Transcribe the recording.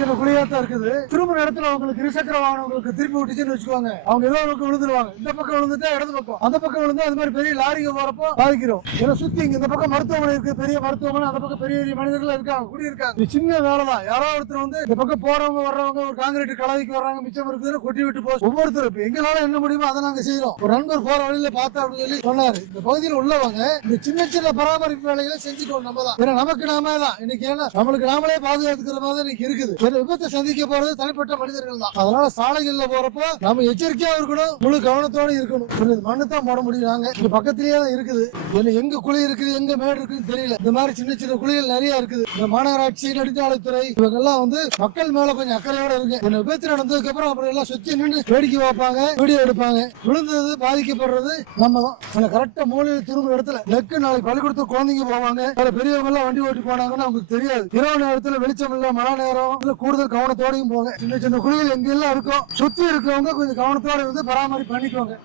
சின்ன குழியா தான் இருக்குது. திரும்ப இடத்துல அவங்களுக்கு இருசக்கர வாகனங்களுக்கு திருப்பி விட்டுச்சுன்னு வச்சுக்கோங்க, அவங்க ஏதோ பக்கம் விழுந்துருவாங்க. இந்த பக்கம் விழுந்துட்டா இடது பக்கம், அந்த பக்கம் விழுந்தா அது மாதிரி பெரிய லாரிக்கு போறப்போ பாதிக்கிறோம். ஏன்னா சுத்தி இந்த பக்கம் மருத்துவமனை இருக்கு, பெரிய மருத்துவமனை, அந்த பக்கம் பெரிய பெரிய மனிதர்கள் இருக்காங்க, குடியிருக்காங்க. சின்ன வேலைதான். யாராவது ஒருத்தர் வந்து இந்த பக்கம் போறவங்க வர்றவங்க ஒரு காங்கிரீட் கலவைக்கு வர்றாங்க, மிச்சம் இருக்குதுன்னு கொட்டி விட்டு போய் ஒவ்வொருத்தரும் எங்களால என்ன முடியுமோ அதை நாங்க செய்யறோம். ஒரு நண்பர் போற வழியில பார்த்தா அப்படின்னு சொல்லி சொன்னாரு, இந்த பகுதியில் உள்ளவங்க இந்த சின்ன சின்ன பராமரிப்பு வேலைகளை செஞ்சுக்கணும். நம்ம தான், ஏன்னா நமக்கு நாம தான் இன்னைக்கு, ஏன்னா நம்மளுக்கு நாமளே பாதுகாத்துக்கிற மாதிரி இன்னைக்கு இருக்குது. விபத்தை சந்திக்க போறது தனிப்பட்ட மனிதர்கள் தான். அதனால சாலைகள்ல போறப்போ நம்ம எச்சரிக்கையா இருக்கணும், முழு கவனத்தோட இருக்கணும். மண்ணு தான் போட முடியும். நாங்க இங்க பக்கத்திலேயே தான் இருக்குது. எங்க குழி இருக்குது, எங்க மேடு இருக்குன்னு தெரியல. இந்த மாதிரி சின்ன சின்ன குழிகள் நிறைய இருக்குது. இந்த மாநகராட்சி, நெடுஞ்சாலைத்துறை இவங்க எல்லாம் வந்து மக்கள் மேல கொஞ்சம் அக்கறையோட இருக்கு. இந்த விபத்து நடந்ததுக்கு அப்புறம் அப்புறம் எல்லாம் சுத்தி நின்று வேடிக்கை வைப்பாங்க, வீடியோ எடுப்பாங்க. விழுந்தது பாதிக்கப்படுறது நம்ம தான். கரெக்டா மூலையில் திரும்ப இடத்துல நெக்கு நாளைக்கு பள்ளிக்கூடத்துக்கு குழந்தைங்க போவாங்க, பெரியவங்க எல்லாம் வண்டி ஓட்டி போனாங்கன்னா அவங்களுக்கு தெரியாது. இரவு நேரத்துல வெளிச்சம் இல்ல, மழை நேரம் கூடுதல் கவனத்தோடையும் போங்க. சின்ன சின்ன குழிகள் எங்கெல்லாம் இருக்கும் சுத்தி இருக்கவங்க கொஞ்சம் கவனத்தோட இருந்து பராமரிப்பு பண்ணிக்கோங்க.